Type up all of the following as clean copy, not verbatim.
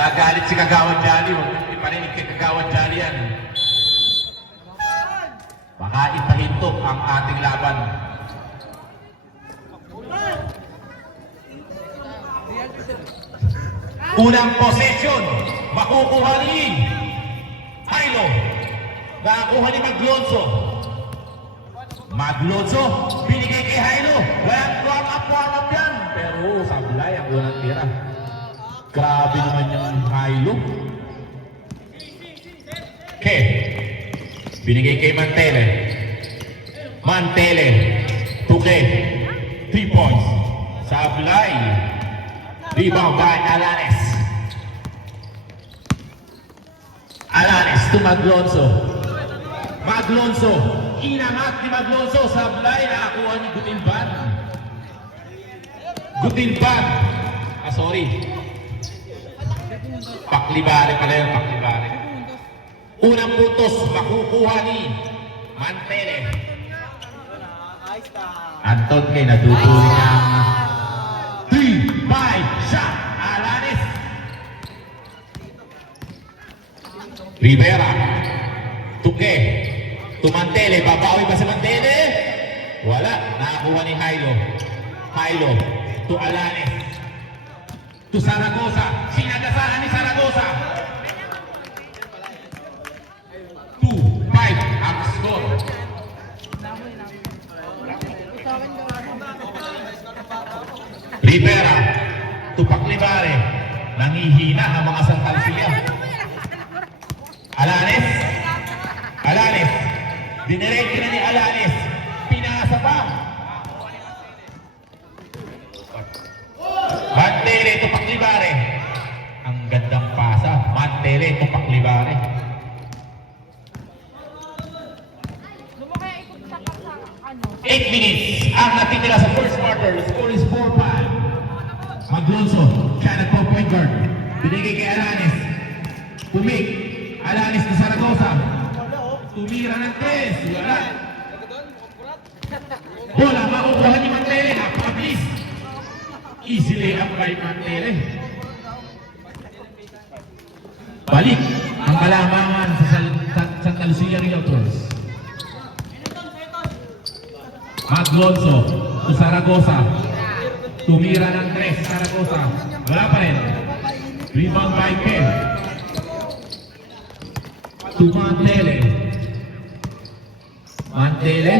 Nagalit si Kagawad Jolly. Huwag nang iparinig kay Kagawad Jolly yan. Baka ipahinto ang ating laban. Unang possession, makukuha ni Hilo. Nakakuha ni Maglonso. Maglonso, binigay kay Hilo. Walang warm up yan. Pero sablay ang unang tira. Grabe naman yung Hilo. Okay. Binigay kay Mantele. Mantele. Tuke. 3 points. Sablay. Rebound by Alanes. Alanes to Maglonso. Maglonso. Inangat ni Maglonso. Sablay. Nakakuha ni Gutilban. Gutilban. Sorry. Paklibare pala yung Paklibare. Unang puntos. Makukuha ni Mantele. Anton kay natutuloy niya. 3-5 shot. Alanes. Rivera. Tuke. Tumantele. Babawi ba si Mantele? Wala. Nakakuha ni Hilo. Hilo. To Alanes. To Zaragoza. Sinagasahan ni Zaragoza. 2-5 ang score. Rivera. To Paklibare. Nangihina ang mga Santalsia. Alanes. Alanes. Diniretso na ni Alanes. Pinasa pa. Mantele to Paklibare. Ang gandang pasa. Mantele to Paklibare. Ano? 8 minutes ang natitira sa first quarter. The score is 4-5. Maglonso. Siya nagpo-point guard. Binigay kay Alanes. Pumik. Alanes to Zaragoza. Tumira ng 3. Wala. Bola. Makukuha ni Mantele. Napakabilis. Easily up by Mantele. Balik ang kalamangan sa Santa Lucia Realtors. Maglonso to Zaragoza. Tumira ng 3. Zaragoza. Wala pa rin. Rebound by Kev. To Mantele. Mantele.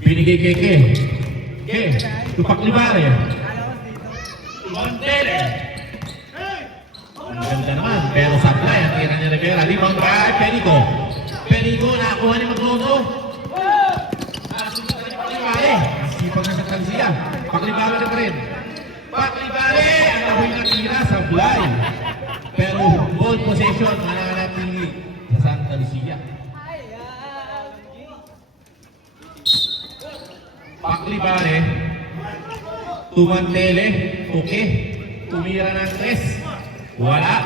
Binigay kay Kev. Kev. To Paklibare. Mantele. Ang ganda naman. Pero sablay ang tira ni Rivera. Rebound by Perico. Perico nakakuha ni Maglonso. Sipag na sa Tansia. Paklibare na pa rin. Paklibare! Ang naboy na tira sa Blay. Pero ball possession, mananatili sa Santa Lucia. Paklibare. Tumantele. Okay. Tumira ng 3. Wala.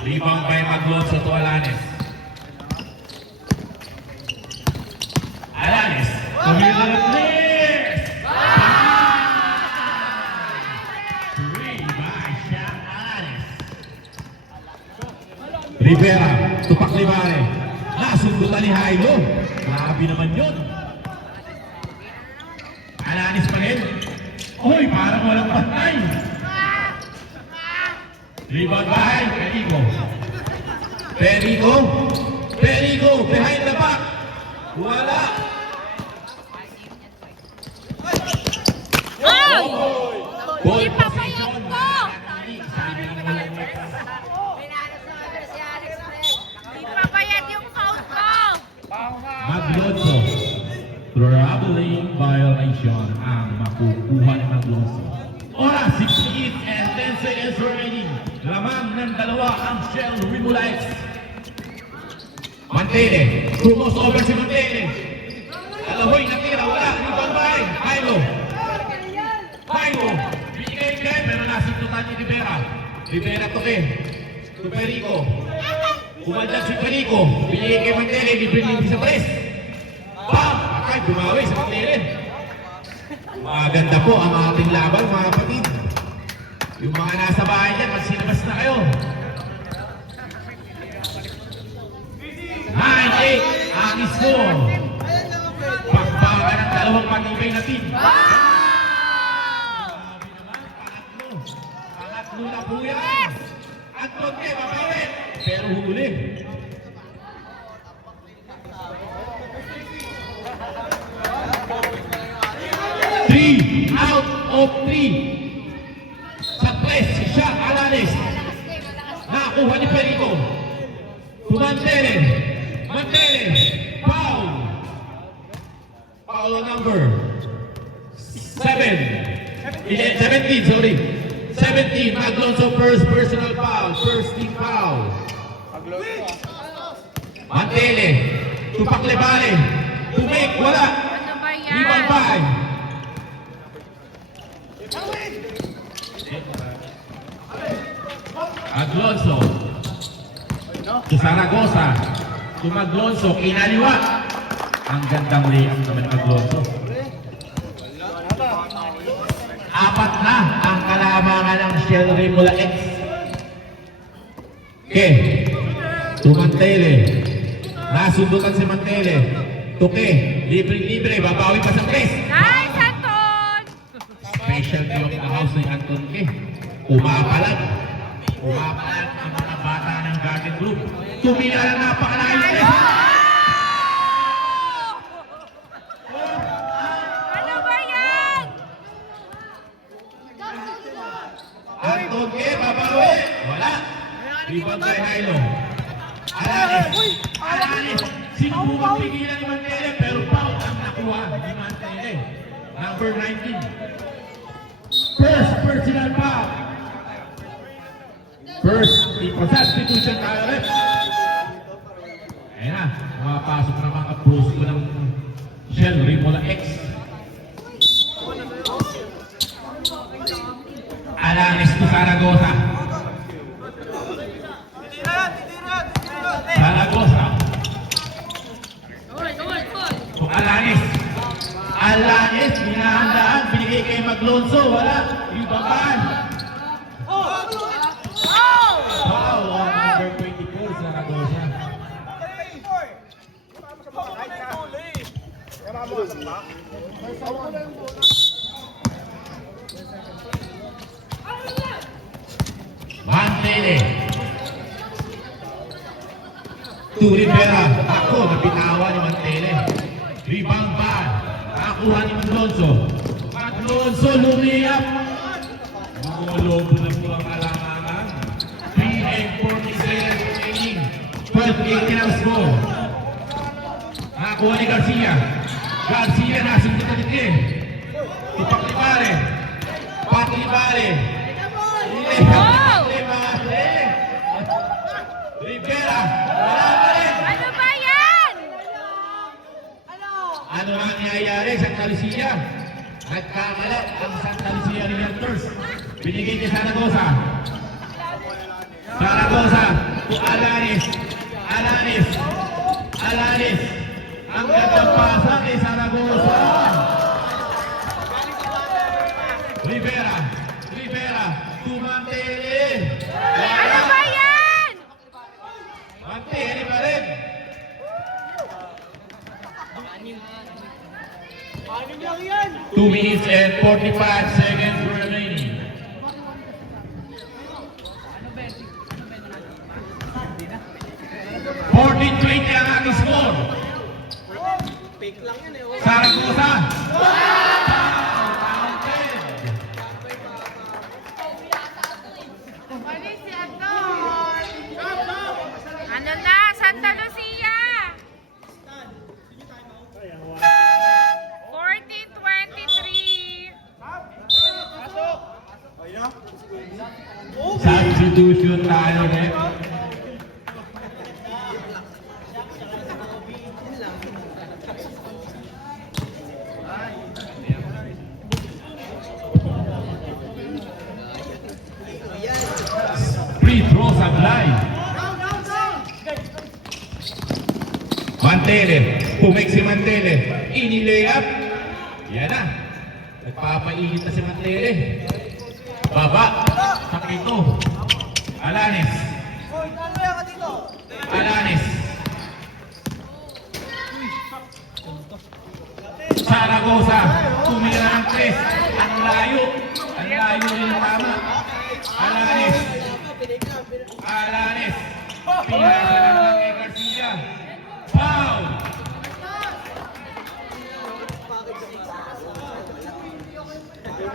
Rebound by Maglonso to Alanes. Alanes. Tumira ng 3. Rivera, to Paklibare. Nasundutan ni Hilo. Grabe naman yun. Alanes pa rin. Uy, parang walang patay. Rebound by Perico. Perico. Perico, behind the back. Wala. Ball position. Maglonso. Traveling violation ang makukuha ni Maglonso. Oras 6 minutes and 10 seconds remaining. Lamang ng dalawa ang Shell Remulites. Mantele. Tumos over si Mantele. Alahoy natira. Wala. Rebound by Hilo. Hilo. Binigay kay pero nasintutan ni Rivera. Rivera to kay. To Perico. Kumandang si Perico. Binigay kay Mantele. Libre-libre sa press. Bam! Akay, bumawi sa Mantele. Maganda po ang ating laban, mga kapatid. Yung mga nasa bahay dyan, magsinabas na kayo. 9-8 ang score. Pagbaga ng dalawang matibay na team. Grabe naman, pangatlo. Pangatlo na po yan. Anton Ke, babawin. Pero huli. Three out of 3. Sa press, siya, Alanes. Nakakuha ni Perico. Tumantele. Mantele. Foul. Foul number 17, sorry. 17, Maglonso first personal foul. First team foul. Mantele. Tupak Lebale. Tumik, wala. Ano ba yan? Rebound by. Aglonso. Si Zaragoza. Tumaglonso, kinaliwa. Ang gandang layup naman ng Aglonso. Apat na ang kalamangan ng Shell Remula X. Okay. Tumantele. Nasundutan si Mantele. Tuke. Libre-libre. Babawi pa sa press. Nice, Anton! Special team of the house ni Anton Ke. Umapalag. Umapalag ang mga bata ng Garden Group. Tumila na napakalaking press. Ano ba yan? Anton Ke, babawi. Wala. Rebound by Hilo. Alanis. Alanis. Sinubukang pigilan ni Mantele pero foul ang nakuha ni Mantele. Number 19. First personal foul. First, substitution tayo ulit. Ayan na, mapasok na mga pros ko ng Shell Remula X. Alanis to Zaragoza. Zaragoza. To Alanis. Alanis, binahandaan, binigay kay Maglonso, wala. Ibaban. Wow, number 24, Zaragoza. Mantele. To Rivera. Ako, nabitawa ni Mantele. Rebound bad. Nakakuha ni Maglonso. Maglonso lumiyap. Mumulobo na po ang alanganan. 3:47 remaining. 12-18 ang score. Nakakuha ni Garcia. Garcia nasundan ni Kim. Tupak Libare. Pat Libare. Wow! Libare. Rivera. Wala pa rin. Ano ba yan? Ano ang nangyayari sa Santa Lucia? Nagkakalat ang Santa Lucia Realtors. Binigay kay Zaragoza. Zaragoza to Alanis. Alanis. Alanis. Ang gandang pasa kay Zaragoza. Rivera. Rivera. To Mantele. Ano ba yan? Mantele pa rin. 2 minutes and 45 seconds remaining. $14-20 ang ating score. Zaragoza. Ano na? Santa Lucia! 14-23. Substitution tayo ulit. Free throw supply. Mantele. Pumik si Mantele. Ini-layup. Yan na. Nagpapainit na si Mantele. Baba. Sa pito. Alanes. Alanes. Zaragoza. Tumira ng 3. Ang layo. Ang layo rin ang tama. Alanes. Alanes. Pinasa lang kay Garcia. Foul.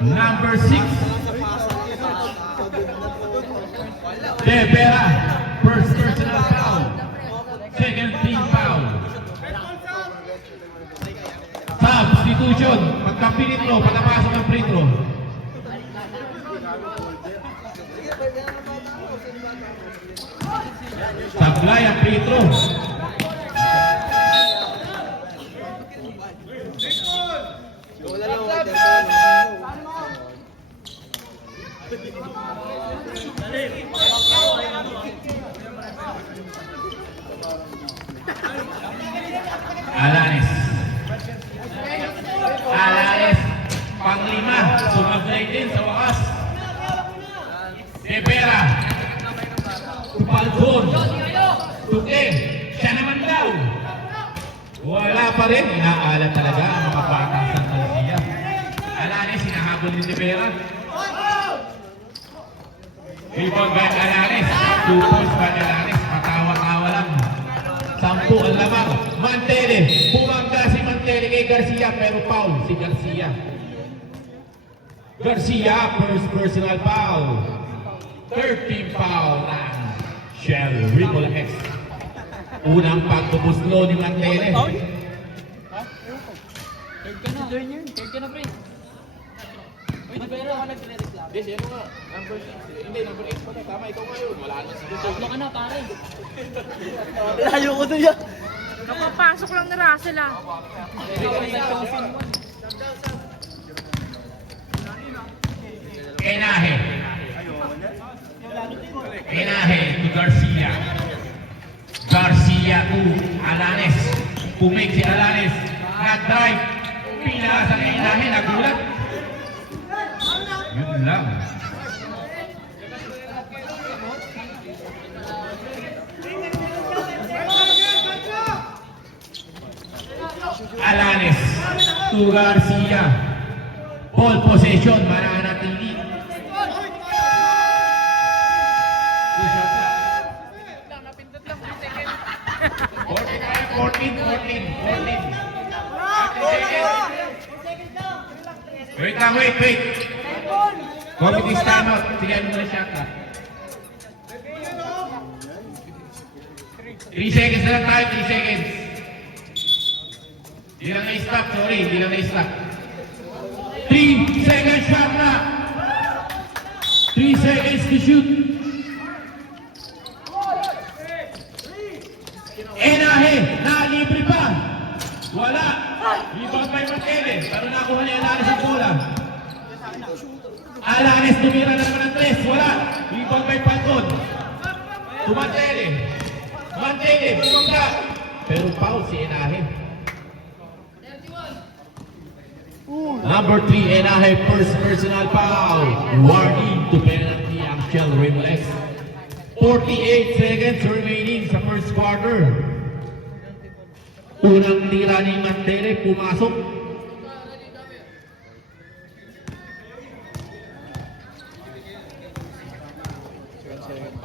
Number 6. De Vera. First personal foul. Second team foul. Substitution. Pagka-free throw, patapasok ng free throw. Sablay ang free throw. Alanes. Alanes. Panglima. Sumablay din sa wakas. De Vera. Palzon. Tuke. Siya naman daw. Wala pa rin. Inaalat talaga ang mga batang Santa Lucia. Alanes, hinahabol ni De Vera. Rebound by Alanes. 2 points by Alanes. Patawa-tawa lang. 10 ang lamang. Mantele. Bumangga si Mantele kay Garcia pero foul si Garcia. Garcia, first personal foul. 13 foul ng Shell Ripple X. Unang pagpupuslo ni Mantele. Third ka na, pre. Uy, di ba yun ako nagre-reklamo? Hindi, siya nga. Hindi, number 8 pala. Tama, ikaw ngayon. Wala na si Duto. Tatlo ka na, pare. Layo ko to yan. Kapapasok lang ni Russell ah. Enahe. Enahe to Garcia. Garcia to Alanes. Pumig si Alanes. Nag-drive. Pinasa kay Enahe. Nagulat. Yun lang. Alanes to Garcia. Ball possession. Mananatili. 14. Wait lang, wait. Committee stand up. Sige, ano muna shot clock. 3 seconds na lang tayo, 3 seconds. Hindi lang na-stop, sorry, hindi lang na-stop. 3 seconds shot clock. 3 seconds to shoot. Enahe, nalibre pa. Wala. Rebound by Mantele. Pero nakuha ni Alanes ang bola. Alanes tumira na naman ng 3. Wala. Rebound by Falcon. Tumantele. Mantele, bumangga. Pero foul si Enahe. Number 3, Enahe, first personal foul. Warning to penalty ang Shell Ripple X. 48 seconds remaining sa first quarter. Unang tira ni Mantele, pumasok.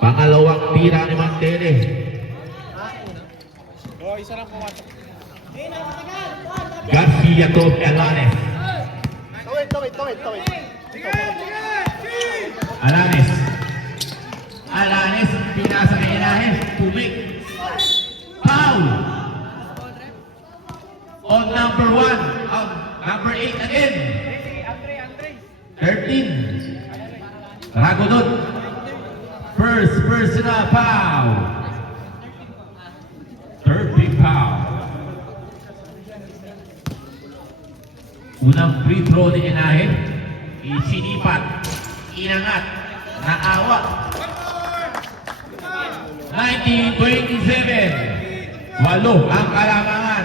Pangalawang tira ni Mantele. Isa lang pumasok. Garcia to Alanes. Tawid. Alanes. Alanes, pinasa kay Enahe, pumik. Foul. On number 1, number 8 again. 13. Ragodot. First personal foul. Third big foul. Unang free throw ni Enahe. Isinipat. Inangat. Naawa. 19-27. 8 ang kalamangan.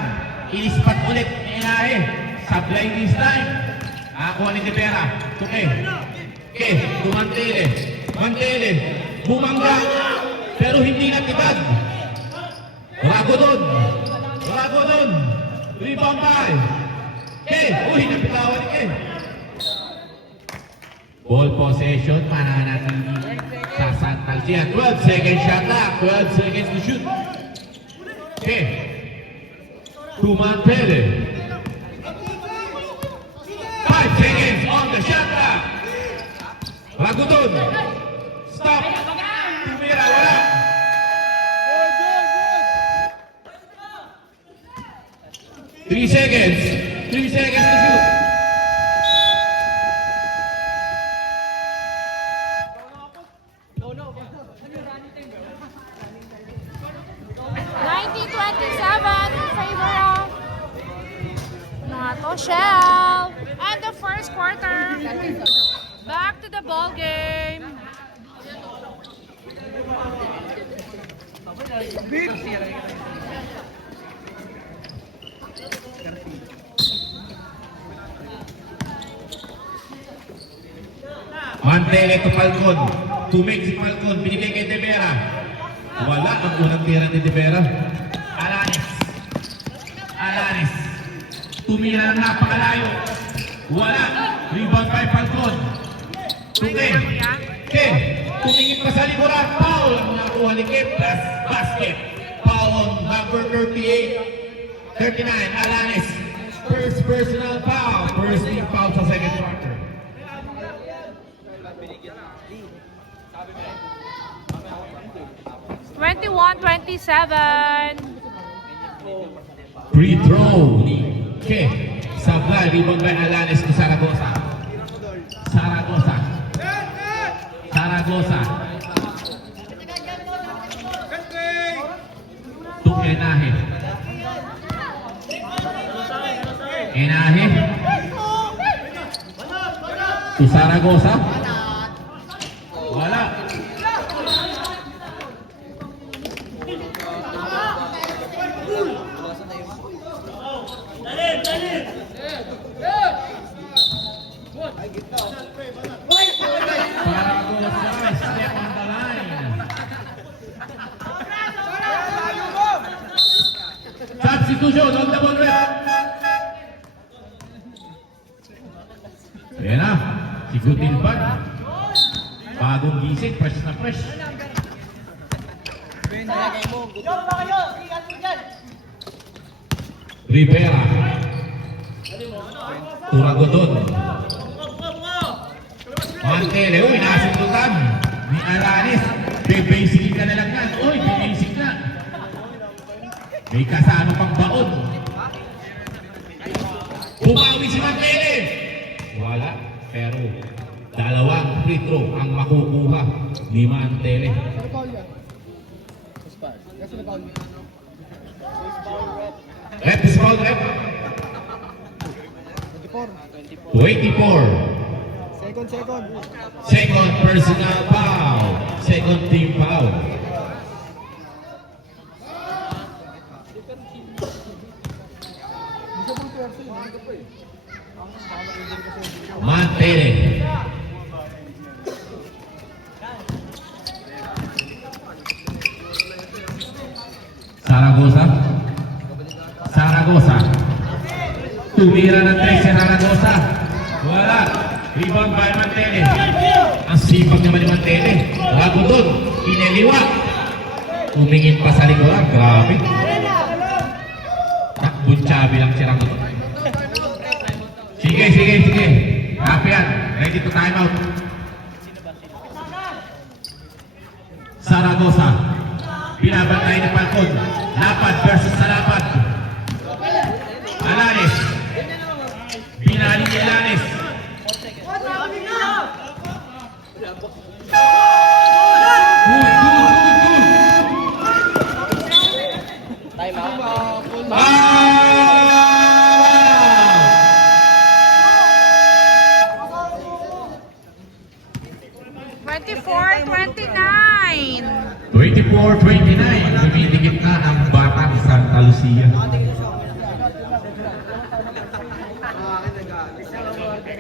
Inispat ulit ni Enahe. Sablay this time. Nakakuha ni De Vera. Tuke. Okay, Mantele. Mantele. Bumangga. Pero hindi natibag. Rago doon. Rago doon. Rebound tayo. Okay, uy, napitawan eh. Ball possession, mananatili sa Santa Lucia. 12 seconds shot lang. 12 seconds to shoot. Okay. Mantele. 5 seconds on the shot clock. Ragudon. Stop. Tumira, wala. Three seconds. 3 seconds to shoot. Favor of Nato Shell. And the first quarter. Back to the ball game. Mantele to Falcon. Tumig si Falcon. Binigay kay De Vera. Wala ang unang tira ni De Vera. Alanis. Alanis. Tumira ng napakalayo. Wala. Rebound by Falcon. Tuke. Tuke. Tumingin pa sa likuran. Foul ang nakuha ni Keplas. Basket. Foul on number 38. 39. Alanis. First personal foul. First team foul sa second quarter. 21-27. Free throw ni Ke. Sabla, rebound by Alanis ni Zaragoza. Zaragoza. Zaragoza. To Enahe. Enahe. To Zaragoza. Wala. Step on the line. Substitution on the ball rep. Ayan na, si Gutilbad. Bagong gising, fresh na fresh. Rivera. Turagodon. Mantele, uy, nasundutan ni Alanis. Basic ka na lang yan. Uy, basic na. May kasano pang baon. Bumawi si Mantele. Wala, pero dalawang free throw ang makukuha ni Mantele. Rep is called rep. 24. Second personal foul. Second team foul. Mantele. Zaragoza. Zaragoza. Tumira ng 3 si Zaragoza. Wala. Rebound by Mantele. Ang sipag naman ni Mantele. Bago doon. Ineliwa. Tumingin pa sa likuran. Grabe. Takbun Chabi lang si Rago. Sige, sige, sige. Happy yan. Ready to time out. Zaragoza. Binabantay ni Falcon. Lapad versus sa lapad. Alanis. Binali ni Alanis. Time out. 24-29. Dumidikit na ang Batang Santa Lucia. Back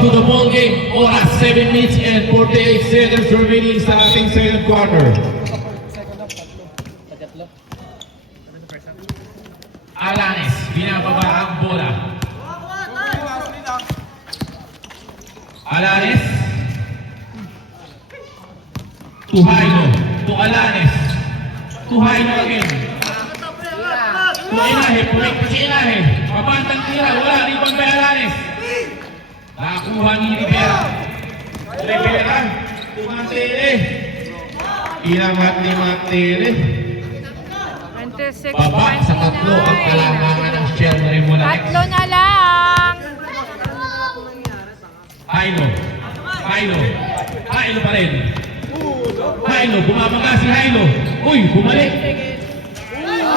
to the ball game. Oras 7 minutes and 48 seconds remaining sa ating second quarter. Alanes, binababa ang bola. Alanes. To Jairo. To Alanes. To Jairo again. To Inahe. Pulik pa si Inahe. Pabantang tira. Wala. Ribang by Alanes. Nakuha ni Rivera. Rivera. To Mantele. Inamat ni Mantele. 26, Baba sa tatlo ang 29. kalamangan ng Shell na rin mula. Tatlo na lang. Jairo. Jairo. Jairo pa rin. Jairo. Bumababa si Jairo. Uy, bumalik.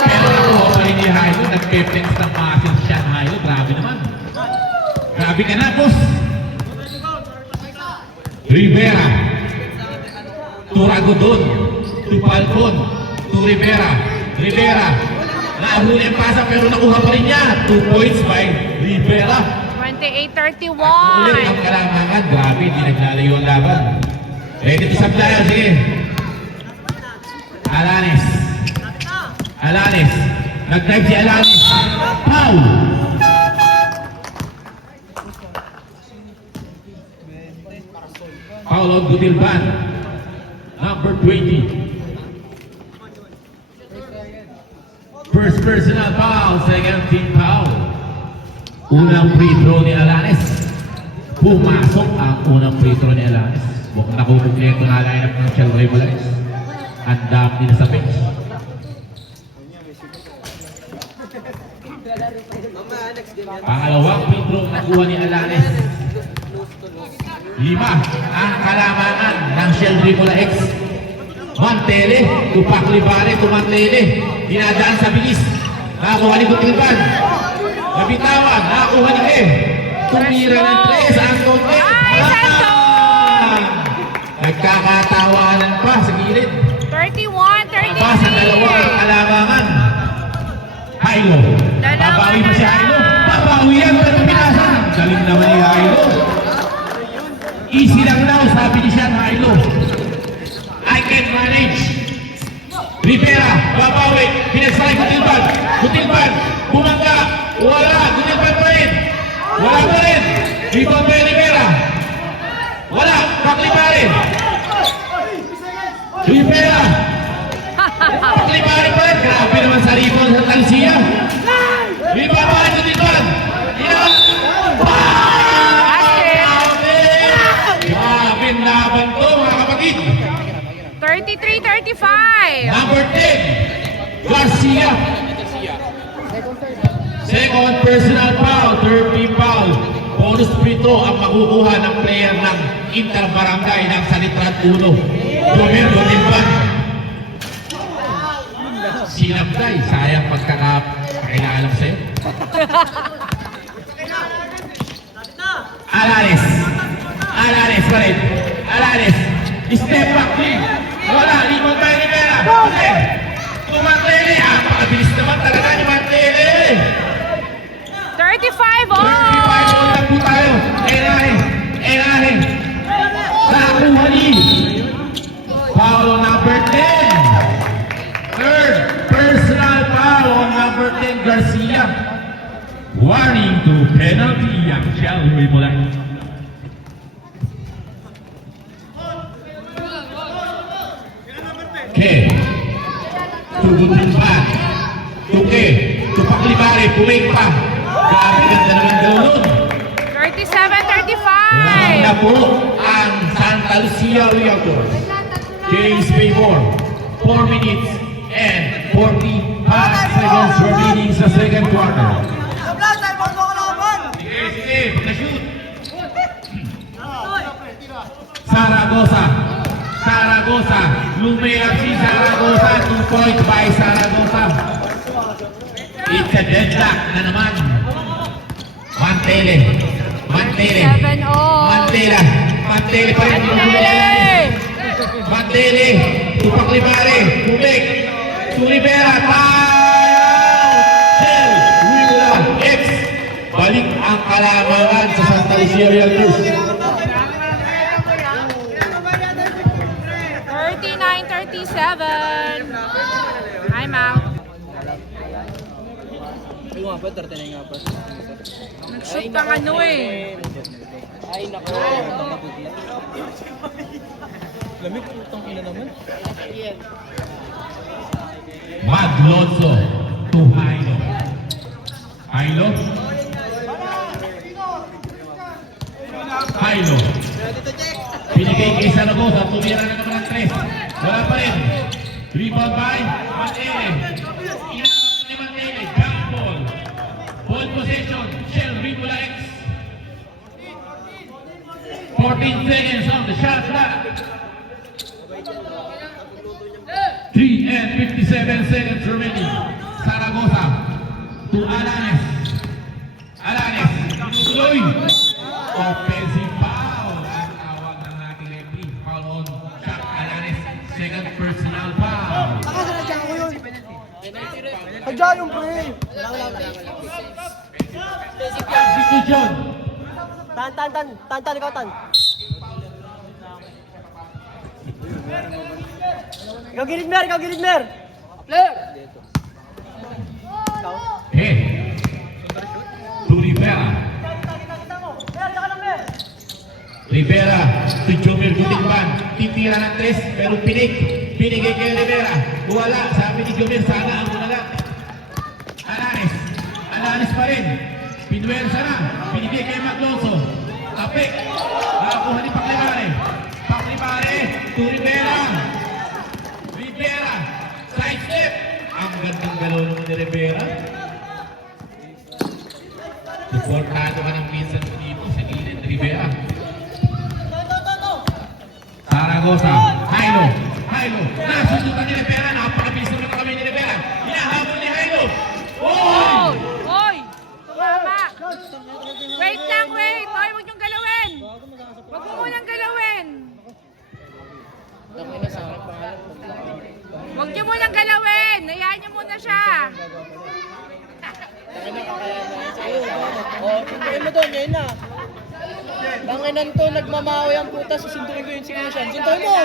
Pero nakuha pa rin ni Jairo. Nag-peplex ng muscle siya ng Jairo. Grabe naman. Grabe ka na, boss. Rivera. Turagodon. To Falcon. To Rivera. Rivera. Nahuli ang pasa pero nakuha pa rin niya. 2 points by Rivera. 28-31. Ulit ang kalamangan. Grabe, hindi naglalayo ang laban. Ready to supply. Sige. Alanes. Alanes. Nag-drive si Alanes. Foul. Foul on Gutilban. Number 20. First personal foul. Second team foul. Unang free throw ni Alanes. Pumasok ang unang free throw ni Alanes. Mukhang nakukumpleto na line-up ng Shell Rivers. Ang dami nila sa bench. Pangalawang free throw nakuha ni Alanes. 5 ang kalamangan ng Shell Ribola X. Mantele, tupak libare, tumantele. Dinadaan sa bilis. Nakuha ni Gutilban. Nabitawan, nakuha ni Ke. Tumira ng 3 sa Anton Ke. Ay, Santos! Nagkakatawanan pa sa gilid. 31-33. Pa sa dalawang kalamangan. Jairo. Babawi pa si Jairo. Babawi yan pero pinasa. Galing naman ni Jairo. Easy lang daw, sabi ni Sean Jairo. I can manage. Rivera, babawi. Pinagsalay Gutilban. Gutilban, bumangga. Wala, Gutilban pa rin. Wala pa rin. Rebound by Rivera. Wala, Paklibare. Rivera. Paklibare pa rin. Grabe naman sa rebound sa Talisia. Rebound pa rin Gutilban. Grabe laban to mga kapatid. 33-35. Number 10, Garcia. Second personal foul, third team foul. Bonus free throw ang makukuha ng player ng Inter Barangay ng Salitran 1. Jomer Gutilban. Sinabday, sayang pagkakailangan sa'yo. Alanes. Alanes pa rin. Alanes. Step back din. Wala, di Montay Rivera. Tumantele. Pakabilis naman talaga ni Mantele. 35 all. 35 all lang po tayo. Erahe. Erahe. Nakuha ni Paulo number 10. Third personal foul on number 10 Garcia. Warning to penalty ang Shell Rivera. Okay. Tugutin pa. Okay. Tupaklibare, pumain pa. Grabe ganda naman daw nun. 37-35. Na po ang Santa Lucia Realtors. Case favor. 4 minutes and 45 seconds remaining sa second quarter. Sige, sige. Pagka-shoot. Zaragoza. Zaragoza. Lumayag si Zaragoza. 2 point by Zaragoza. It's a deadlock na naman. Mantele. Mantele. 7 all. Mantela. Mantele pa rin. Mantele. Tupak Limare. Bumik. Tulibera. Shell. Willa. X. Balik ang kalamangan sa Santa Lucia Realtors. 39-37. I'm out. Ay, nga pa, 39 nga pa. Nag-shoot kang ano eh. Ay, nako. Lamig, utang ina naman. Maglozzo to Hilo. Hilo. Hilo. Binigay kay Zaragoza. Tumira na naman ang 3. Wala pa rin. Rebound by Mantele. Inanap ni Mantele. Jump ball. Ball possession. Shell Ricola X. 14 seconds on the shot clock. 3 and 57 seconds remaining. Zaragoza to Alanes. Alanes. Tuloy. Offensive foul. Ang tawag ng ating referee. Foul on shot. Alanes. Second personal foul. Nakasanadyan ko yun. Sadya yung pre. Substitution. Tan, ikaw tan. Ikaw gilid mer. Player. Hey. To Rivera. Rivera. To Jomir Gutikban. Titira ng 3. Pero pinigay kay Rivera. Wala. Sabi ni Jomir, sana ang muna lang. Alanes. Alanes pa rin. Pinuwersa na. Pinigay kay Maglozzo. Tapik. Nakakuha ni Paclimare. Paclimare. To Rivera. Rivera. Side step. Ang gandang galaw naman ni Rivera. Supportado ka ng minsan dito sa gilid. Rivera. Zaragoza. Hilo. Nasusutan ni Rivera. Napakabilis naman kami ni Rivera. Hinahabol ni Hilo. Oh! Hoy! Tama! Wait lang, wait! Hoy, huwag niyong galawin! Huwag mo munang galawin! Huwag niyo munang galawin! Hayaan niyo muna siya! Oh, pintuin mo doon, yun na. Banginan to, nagmamawi ang puta, susunduin ko yung signation. Sintuin mo!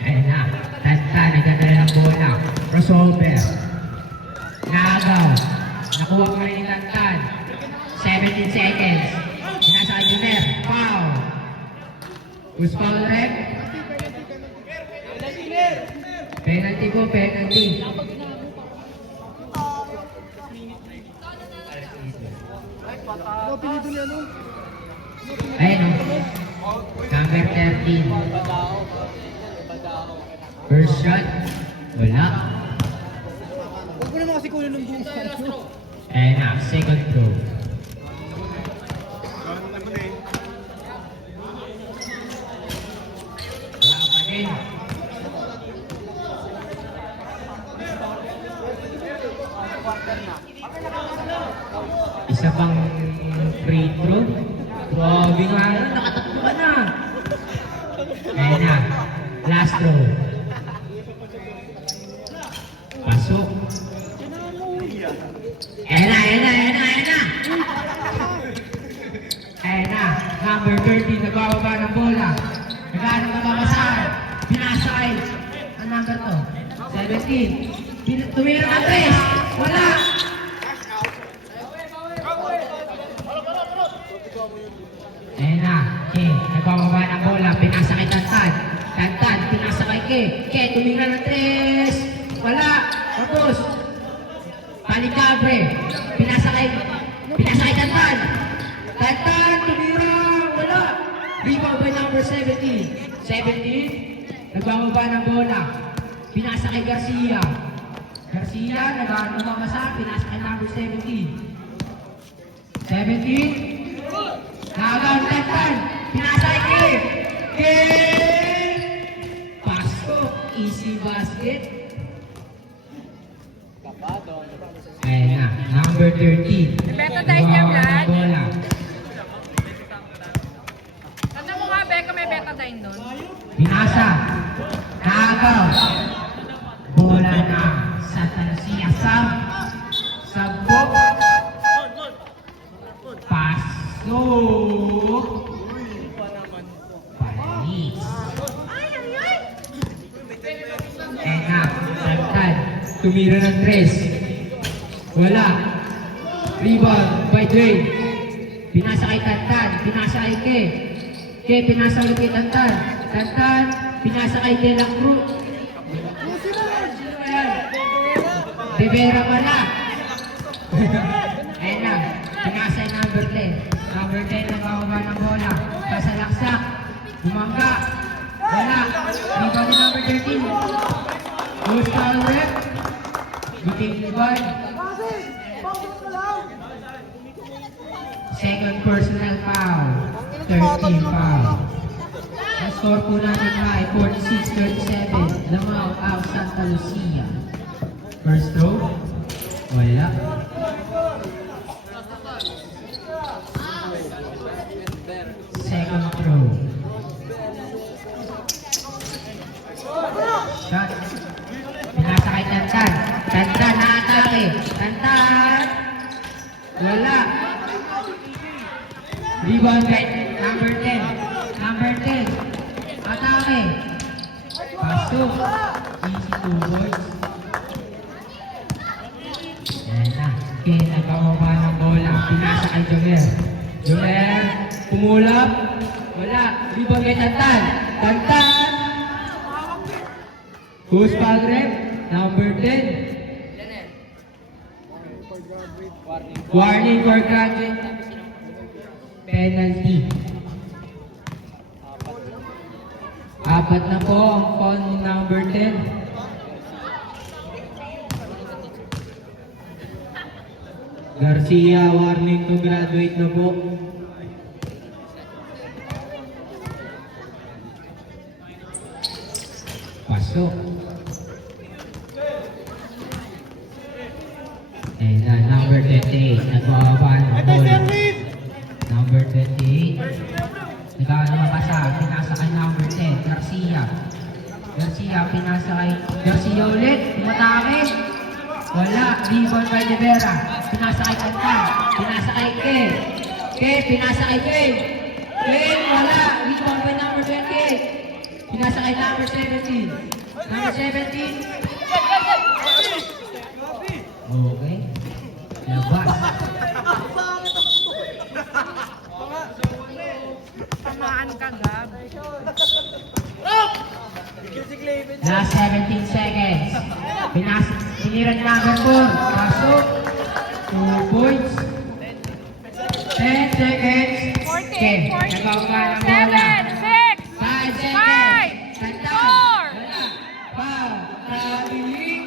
Ayun na, Tanta, nagdadala ng bola. Crossover. Nagaw. Nakuha pa rin ni Tantan. 17 seconds. Nasa Junior. Foul. Who's foul red? Penalty po, penalty. Ayun o. Number 13. First shot. Wala. Huwag mo naman kasi kunin ng buong Ayun na, second throw. Wala pa din. Isa pang free throw. Grabe nga na, nakatakbo ka na. Ayun na, last throw. Pasok. Ayun na. Ayun na, number 30, nagbababa ng bola. Nagano nababasahan. Pinasay. Ang number to? 17. Tumira na 3. Wala. Ayun na, nagbababa ng bola. Pinasa kay Tantan. Tantan, pinasa kay Ke, tumira na 3. Wala. Tapos. Palicabre. Pinasa kay Tantan. Tantan, tumira. Wala. Rebound by number 17. 17. Nagbababa ng bola. Pinasa kay Garcia. Garcia, nagmamasa. Pinasa kay number 17. 17. Nagaw Tantan. Pinasa kay Ke. hit. Ayan na, number 13. Betadine niya, Nakuha Vlad. ng bola. Tanda mo nga, Becca, may betadine doon. Pinasa. Nakagaw. Bola na sa Tansia. Sabok. Pasok. Palis. Ayan na, Tantan. Tumira ng 3. Wala. Rebound by Dwayne. Pinasa kay Tantan. Pinasa kay Ke. Ke, pinasa ulit kay Tantan. Tantan, pinasa kay De La Cruz. Ayan. De Vera pala. Ayan na. Pinasa yung number 10. Number 10 nagkakaba ng bola. Pasalaksak. Bumangga. Wala. Rebound ni number 13. Goes foul rep. Biting rebound. Second personal foul. 13 foul. Ang score po natin ay 46-37. Lamang out Santa Lucia. First throw. Wala. Second throw. Shot. Pinasa kay Tantan. Tantan na-atake. Tantan. Wala. Rebound kay number 10. Number 10. Atake. Pasok. Easy 2 boys. Ayan na. Okay, nagkakaba ng bola. Pinasa kay Jomer. Jomer. Pumulap. Wala. Rebound kay Tantan. Tantan. Who's padre? Number 10. Warning for graduate. Penalty. Apat na po ang foul ni number 10. Garcia, warning to graduate na po. Pasok. And number 28, nagwawaba ng bola. Number 28. Nagkakaroon mabasa, pinasa kay number 10, Garcia. Garcia, pinasa kay Garcia ulit, tumatake. Wala, rebound by De Vera. Pinasa kay Tantan, pinasa kay Ke. Ke, pinasa kay Ke. Ke, wala, rebound by number 28. Pinasa kay number 17. Number 17. Okay. Labas. Tamaan ka, Gab. Last 17 seconds. Piniran number 4. Pasok. 2 points. 10 seconds. 48, 40, Nagkakaroon ng bola. 7, 6, 5 seconds. 5, Tanda. 4. Wala. Foul. Traveling.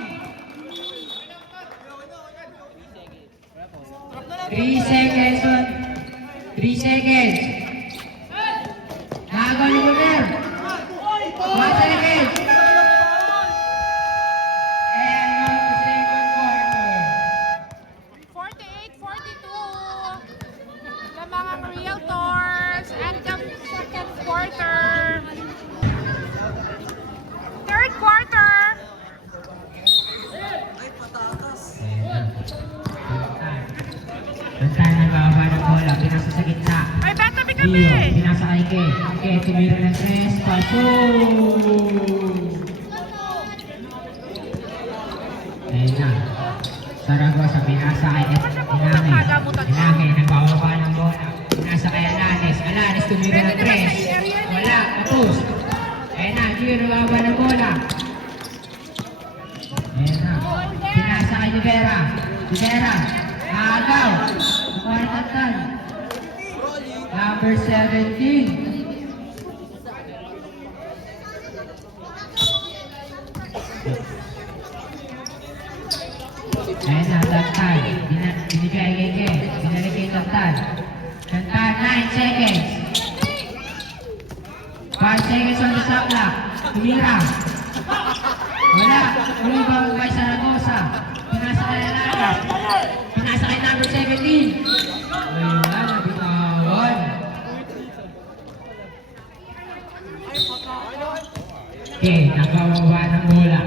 3 seconds. 3 seconds. Nagawa ni Gomer. 1 second. And on the second quarter. 48, 42. Lamang ang Realtors at the second quarter. Third quarter. Tantan nagbababa ng bola, pinasa sa gitna. Ay, bata Dio, kami. pinasa kay Ke. Ke, tumira ng 3, pasok! Ayun na. Saragosa, pinasa kay Iname. Iname, nagbababa ng bola. Pinasa kay Alanes. Alanes, tumira ng 3. Wala, tapos. Ayun na, Gio, nagbababa ng bola. Ayun na. Pinasa kay Rivera. Rivera, nakagaw. Nakuha ng Tantan. Number 17. Ayan na, Tantan. Binigay kay Ke. Binalik kay Tantan. Tantan, 9 seconds. 5 seconds on the shot clock. Tumira. Wala. Rebound by Zaragoza. Pinasa kay Alanas. Pinasa kay number 17. Wala, nabitawan. Okay, nagbabawa ng bola.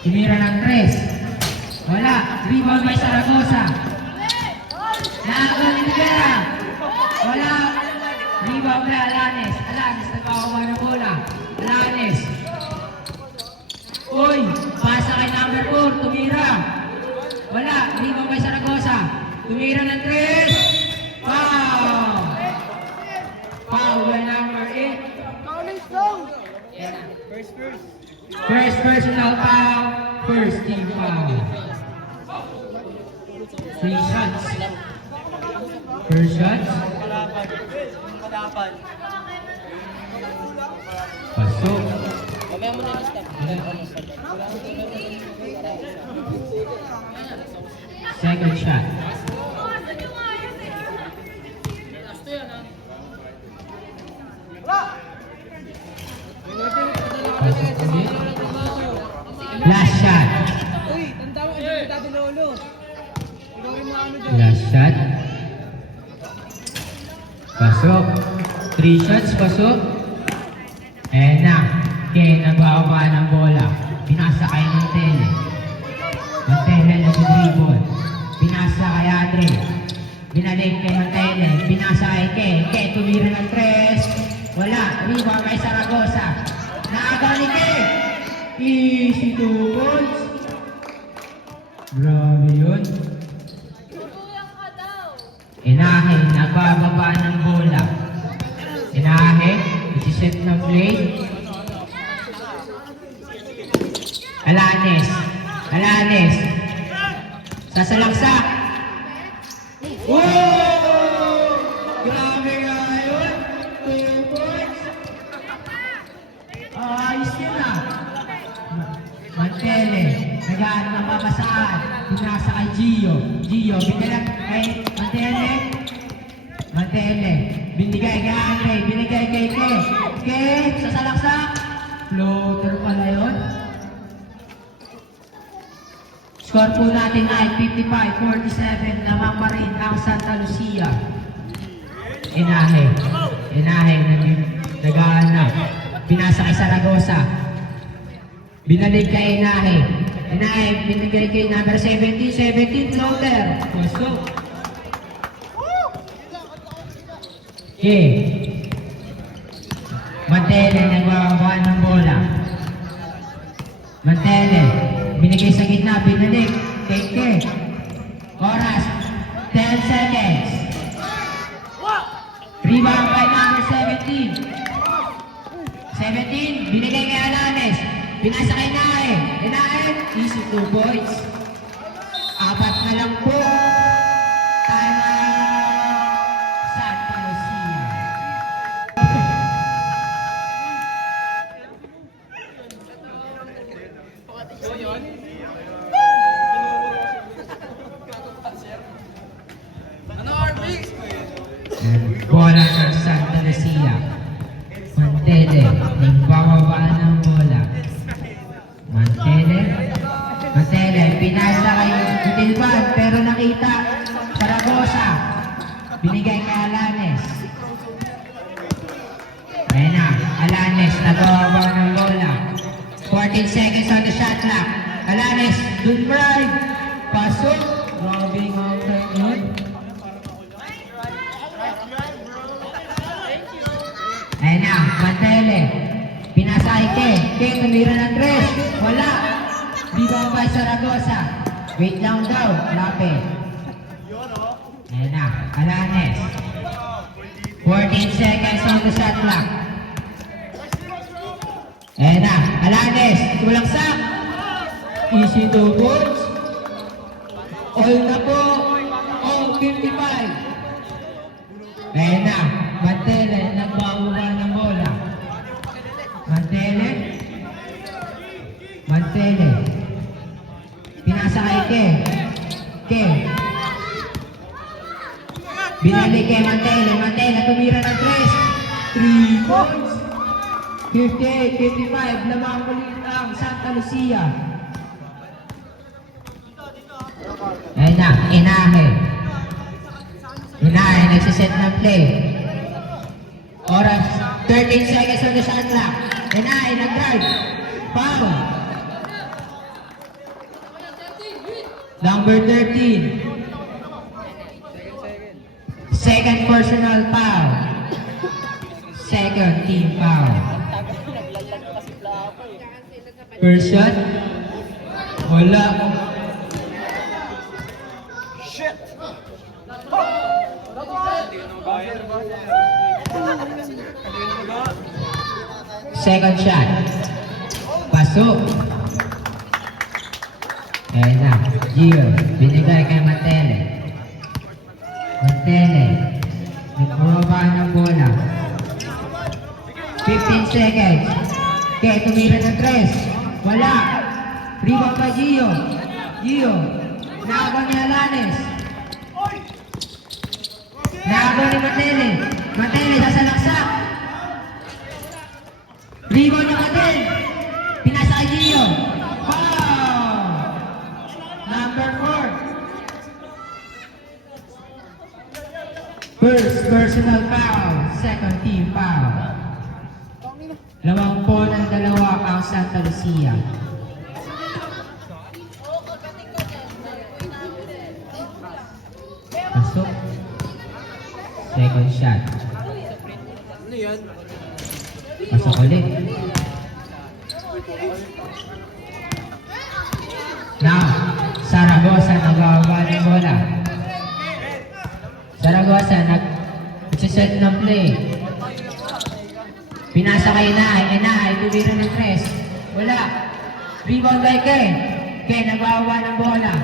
Tumira ng 3. Wala. Rebound by Zaragoza. Nakakuha ni Rivera. Wala. Rebound by Alanes. Alanes nagbabawa ng bola. Alanes. Uy, pasa kay number 4. Tumira. Wala. Rebound by Zaragoza. Tumira ng 3. Foul. Foul by number 8. First personal foul. First team foul. 3 shots. First shots. Pasok. Mamaya mo na yung step. Second shot. Pasok ulit. Last shot. Uy, tanda mo, hindi mo dati lolo. Ikaw rin mga ano dyan. Last shot. Pasok. 3 shots, pasok. Ayan na. Okay, nagbababa ng bola. Pinasa kay Montele. Montele nag-dribble. Pinasa kay Adre. Binalik kay Montele. Pinasa kay Ke. Ke, tumira ng 3. Wala. Rebound kay Zaragoza. Naagaw ni Ke. Easy 2 points. Grabe yun. Inahe, nagbababa ng bola. Inahe, isi-set ng play. Alanes. Alanes. Sasalaksak. Wow! Grabe nga yun. 2 points. Ayos yun ah. Mantele. Nagaan ng mabasaan. Pinasa kay Gio. Gio, binigay kay Mantele. Mantele. Binigay kay Andre. Binigay kay Ke. Ke, sasalaksak. Floater pala yun. Score po natin ay 55-47. Lamang pa rin ang Santa Lucia. Inahe. Inahe. Nagaan na. Pinasa kay Zaragoza. Binalik kay Inahe. Inahe, binigay kay number 17. 17, floater. Puso. Okay. Mantele, nagbabawa ng bola. Mantele, binigay sa gitna, binalik. Kay. Oras, 10 seconds. Rebound by number 17. 17, binigay kay Alanes. Pinasa kay Inahe. Inahe, easy 2 points. 4 na lang po. Time out. Santa Lucia. Bola ng Santa Lucia. Mantele, nagbababa ng bola. Mantele. Mantele, pinasa kay Utilban, pero nakita. Zaragoza. Binigay kay Alanes. Ayan na, Alanes, nagbababa ng bola. 14 seconds on the shot clock. Alanes, dun drive. Pasok. Grabe nga ang time yun. Ayan na, Mantele. Pinasa kay Ke. Ke, tumira ng 3. Wala. Rebound by Zaragoza. Wait lang daw. Lapit. Ayan na, Alanes. 14 seconds on the shot clock. Ayan na, Alanes. Kulang sak. Easy 2 points. All na po. All 55. Ayan na, Mantele, nagbawa ng bola. Mantele. Mantele. Pinasa kay Ke. Ke. Binalik kay Mantele. Mantele, tumira ng 3. 3 points. 58-55, lamang ulit ang Santa Lucia. Ayan na, Inahe. Inahe, nagsiset ng play. Oras, 13 seconds on the shot clock. Inahe, nag-drive. Foul. Number 13. Second personal foul. Second team foul. Naglalag kasi plaka eh. First shot. Wala. Second shot. Pasok. Ayan na. Gio. Binigay kay Matele. Matele. Nagpumaba ng bola. 15 seconds. Kaya tumira ng 3. Wala. Rebound pa Gio. Gio. Nakabaw ni Alanes. Nakabaw ni Matele. Matele sasalaksak. Rebound ni Matele. Pinasa kay Gio. Foul. Number 4. First personal foul. Second team foul. 20 ng dalawa ang Santa Lucia. Pasok. Second shot. Pasok ulit. Now, Saragosa nagawa ng bola. Saragosa nag-set ng play. Pinasa kay Inahe, tumira ng 3. Wala. Rebound kay Ken. Ken nagawa ng bola.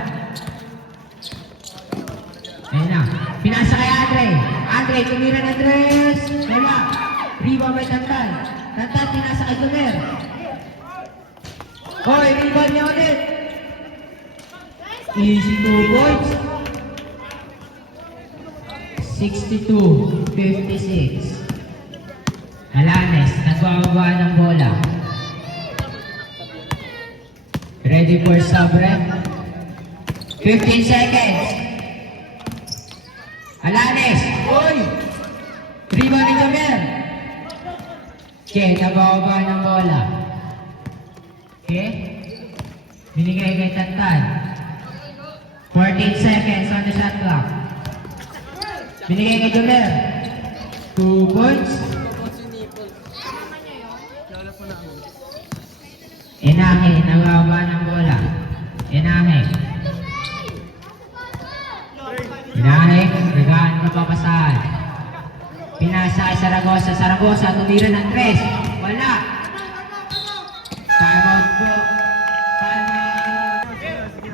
Ayun na. Pinasa kay Andre. Andre, tumira ng 3. Wala. Rebound kay Tantan. Tantan, pinasa kay Tumer. Hoy, rebound niya ulit. Easy 2 points. 62-56. Alanes, nagwawaba ng bola. Ready for sobre. 15 seconds. Alanes. Uy! Rebound ni Jamer. Okay, nagwawaba ng bola. Okay? Binigay kay Tantan. 14 seconds on the shot clock. Binigay kay Jamer. 2 points. Inahe, nagawa ng bola. Inahe. Inahe, regaan ka papasahan. Pinasa kay Saragosa. Saragosa, tumira ng 3. Wala. Time out po. Time out.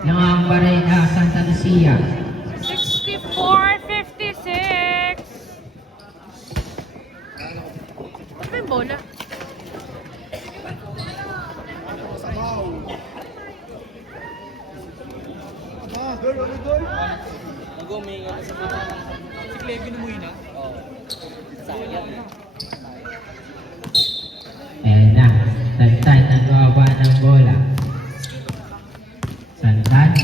Nangamba rin na Santa Lucia. 64-56. Ano ba yung bola? Nag-uminga na sa mga. Si Clevin umuwi na? Oo. Sayang. Ayan na. Tantan, nagawa ng bola. Tantan.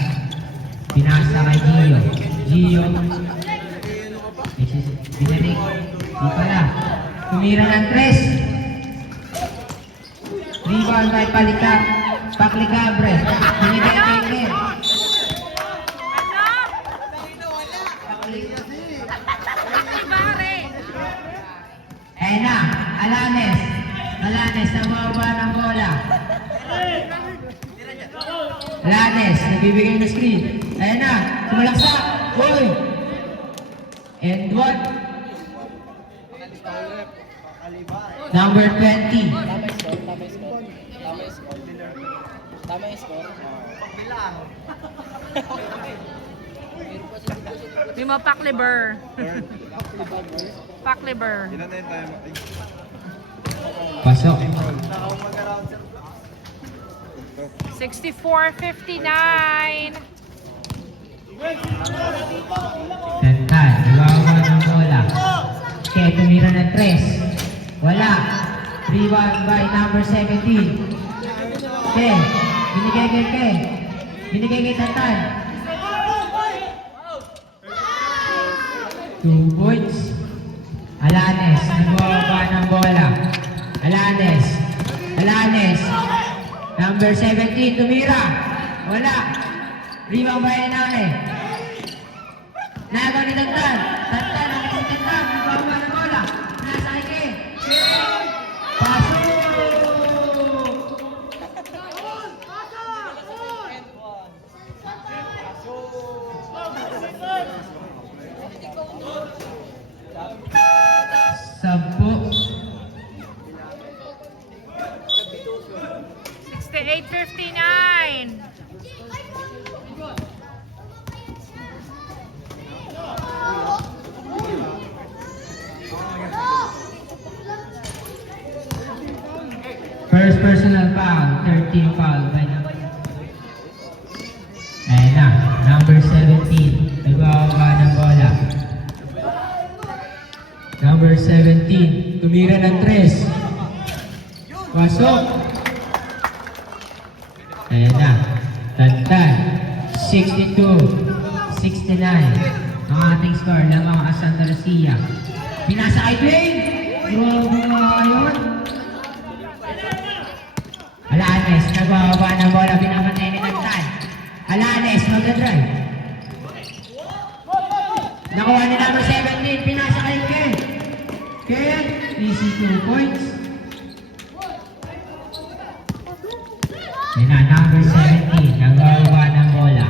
Pinasa kay Gio. Gio. Binarik. Di pala. Tumira ng 3. Rebound kay Paclicabre. Binigay kay Ken. Pare! Ayan na. Alanes. Alanes, nagwawaba ng bola. Alanes, nagbibigay ng screen. Ayan na. Sumalaksak. Uy! And what? Number 20. Tama yung score, tama yung score. Tama yung score. Tama yung score. Di mo Pakliber. Pakliber. Pasok. 64-59. Tantan, nagwawaba ng bola. Kaya tumira ng 3. Wala. Rebound by number 17. Ke. Binigay kay Ke. Binigay kay Tantan. 2 points. Alanes. Nagbababa ng bola. Alanes. Alanes. Number 17. Tumira. Wala. Rebound by Nane. Nagaw ni Tantan. Tantan. Tantan. Nagbababa ng bola. Nasa kay Ke. Pasok! Sampu. 68-59. First personal foul, 13 foul by number. Ayan na, number 17. Nagbababa ng bola. Number 17. Tumira ng 3. Pasok. Ayan na. Tantan. 62-69. Ang ating score lamang ang Santa Lucia. Pinasa kay Dwayne. Grabe nga yun. Alanes, nagbababa ng bola, pinapatay ni Tantan. Alanes, mag-drive. Nakuha ni number 17, pinasa kay Ken. Ken, easy 2 points. Yan na, number 17, nagbababa ng bola.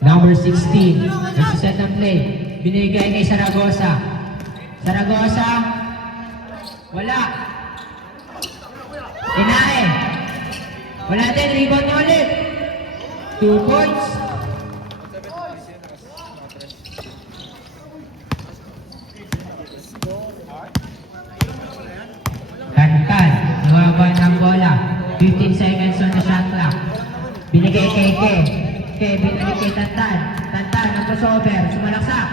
Number 16, nagsiset ng play. Binigay kay Saragosa. Saragosa, wala. Inae. Wala din. Rebound niya ulit. 2 points. Tantan. Lumaba ng bola. 15 seconds on the shot clock. Binigay kay Ke. Ke, binigay kay Tantan. Tantan, nag-crossover. Sumalaksak.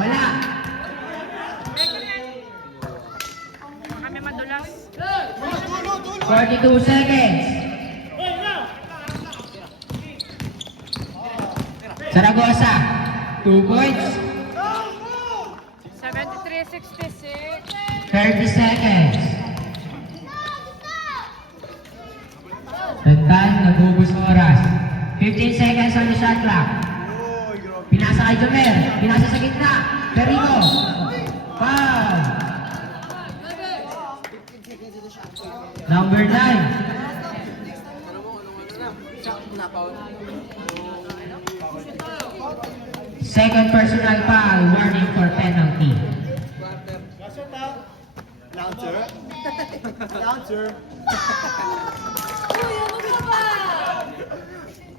Wala. Kami madulas. 42 seconds. Saragosa, 2 points. 73-66. 30 seconds. Tantan, nagubos oras. 15 seconds on the shot clock. Pinasa kay Jomer. Pinasa sa gitna. Perico. Foul. Number 9. Second personal foul. Warning for penalty. Announcer.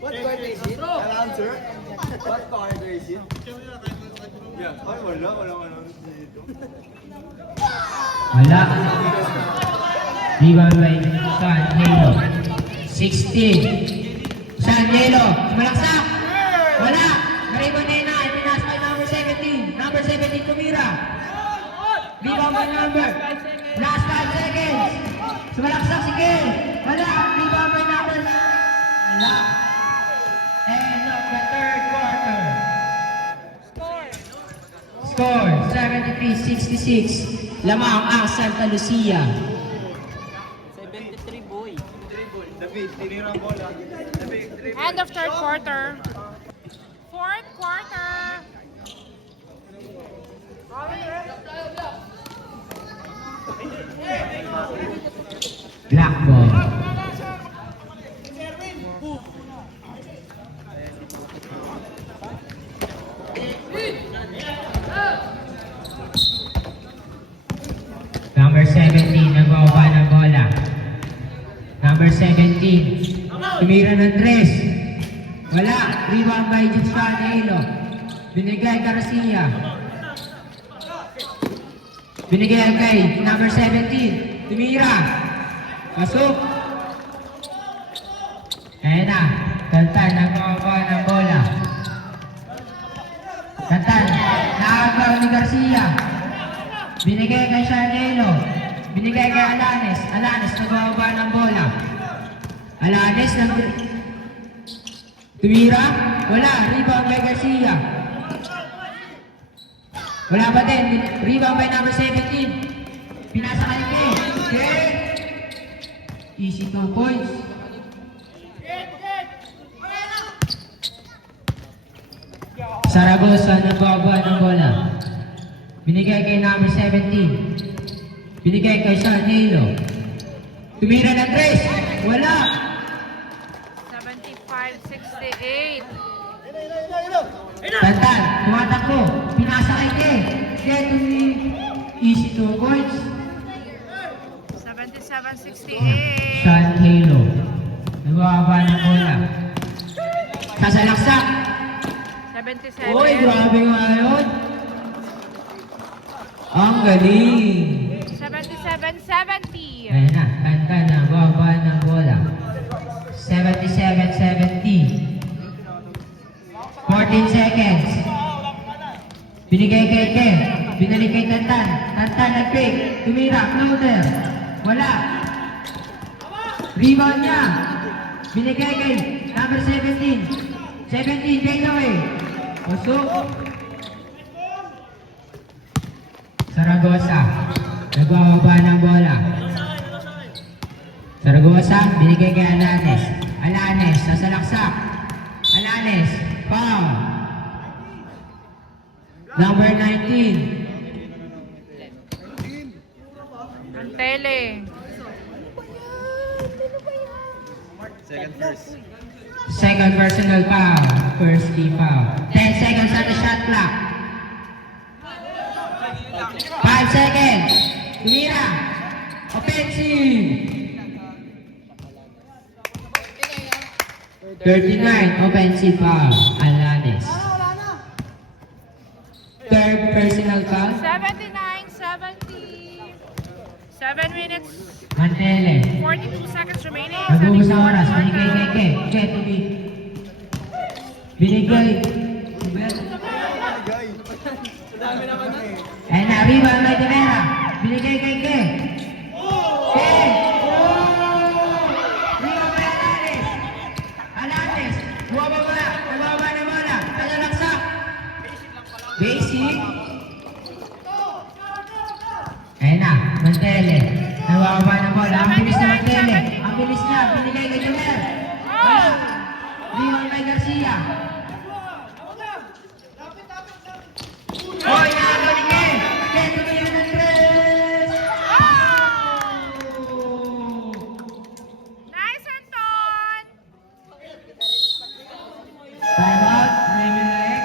What quarter is it? Announcer. What quarter is it? Yeah. Ay, wala dito. Wala. Rebound by San Diego. 16. San Diego. Sumalaksak. Wala. Rebound na yun na. Pinasa kay number 17. Number 17 tumira. Rebound by number. Last 5 seconds. Sumalaksak si Ken. Wala. Rebound by number. Wala. End of the third quarter. Score 73-66. Lamang ang Santa Lucia. 73 boy. End of third quarter. Fourth quarter. Black ball. Number 17, nagbababa ng bola. Number 17, tumira ng 3. Wala. Rebound by Justin Halo. Binigay Garcia. Binigay kay number 17. Tumira. Pasok. Ayan na. Tantan, nagbababa ng bola. Tantan, nakagaw ni Garcia. Binigay kay Sharnelo. Binigay kay Alanes. Alanes, nagbababa ng bola. Alanes, tumira. Wala. Rebound kay Garcia. Wala pa din. Rebound by number 17. Pinasa kay Kay. Kay. Easy 2 points. Saragosa nagbababa ng bola. Binigay kay number 17. Binigay kay Sharnelo. Tumira ng 3. Wala. 75-68. Tantan, tumatakbo. Pinasa kay Kay. Kay easy 2 points. 77-68. Sharnelo. Nagbababa ng bola. Sasalaksak. 77. Uy, grabe nga yun. Ang galing. 77-70. Ayan na, Tantan na, baba ng bola. 77-70. 14 seconds. Binigay kay Ken. Binalik kay Tantan. Tantan nag-pick. Tumira, floater. Wala. Rebound niya. Binigay kay number 17. 17, take away. Pasok. Saragosa. Nagbababa ng bola. Saragosa, binigay kay Alanes. Alanes, sasalaksak. Alanes, foul. Number 19. Ang tele. Second personal foul. First key foul. 10 seconds on the shot clock. 5 seconds. Tumira. Offensive. 39. Offensive foul. Alanes. Third personal foul. 79-70. 7 minutes, Mantele. 42 seconds remaining. Nag-ubos na oras. Second Binigay kay quarter. Ke. Ke, tuloy. Binigay. Ay na, rebound kay Demera. Binigay kay Ke. Ke. Rebound kay Alanes. Alanes. Bumababa. Nababa na bola. Talalaksak. Basic. Ayun na, Mantele. Nababa na bola. Ang bilis na Mantele. Ang bilis niya. Binigay kay Demera. Wala. Rebound kay Garcia. Hoy, nakagawa ni Ken! Ken, tumira ng 3! Nice, Anton! Time out, Raymond Lex.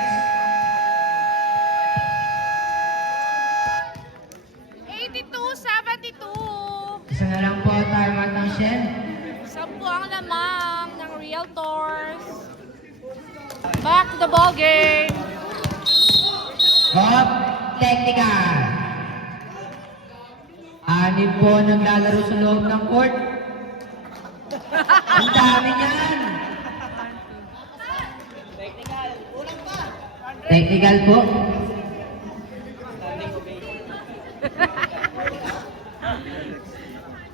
82-72. Isa na lang po, time out ng Shell. 10 ang lamang ng Realtors. Back to the ball game. Hop, technical. Anim po naglalaro sa loob ng court. Ang dami niyan. Technical po.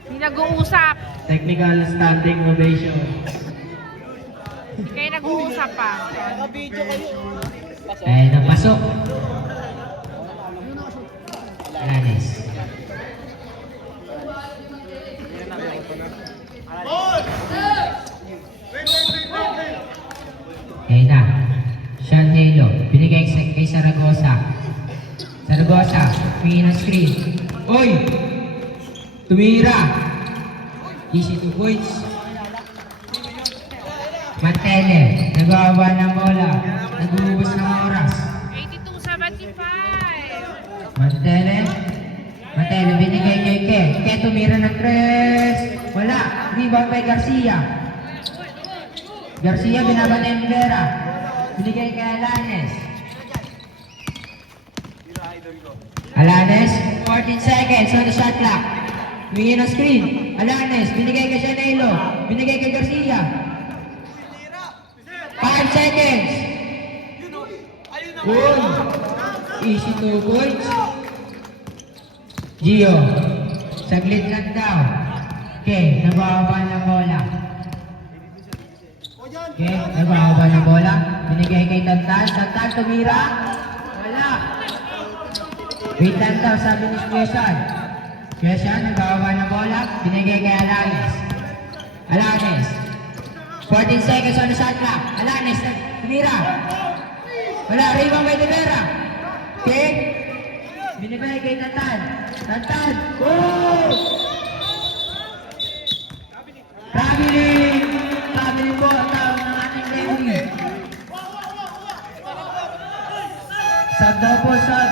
Hindi nag-uusap. Technical standing ovation. Hindi kayo nag-uusap pa. Naka-video kayo. Ay, napasok. Alanes. Ayun na. Sharnelo. Binigay kay Saragosa. Saragosa. Humingi ng screen. Uy! Tumira! Easy 2 points. Mantele. Nagbababa ng bola. Nag-uubos ng oras. 82-75. Mantele. Mantele. Binigay kay Ke. Ke tumira ng 3. Wala. Rebound kay Garcia. Garcia binabata yung Vera. Binigay kay Alanes. Alanes, 14 seconds on the shot clock. Humingi ng screen. Alanes, binigay kay Sharnelo. Binigay kay Garcia. 5 seconds. Boom. Easy 2 points. Gio. Saglit lang daw. Okay, nababa ng bola. Okay, nababa ng bola. Binigay kay Tantan. Tantan, tumira. Wala. Wait lang daw, sabi ni Kuyasan. Kuyasan, nababa ng bola. Binigay kay Alanes. Alanes. 14 seconds on the shot clock. Alanes, tumira. Wala, rebound by Rivera. Okay. Binibay kay Tantan. Tantan. Oh! Traveling po ang tawag ng ating referee. Sub daw po, sub.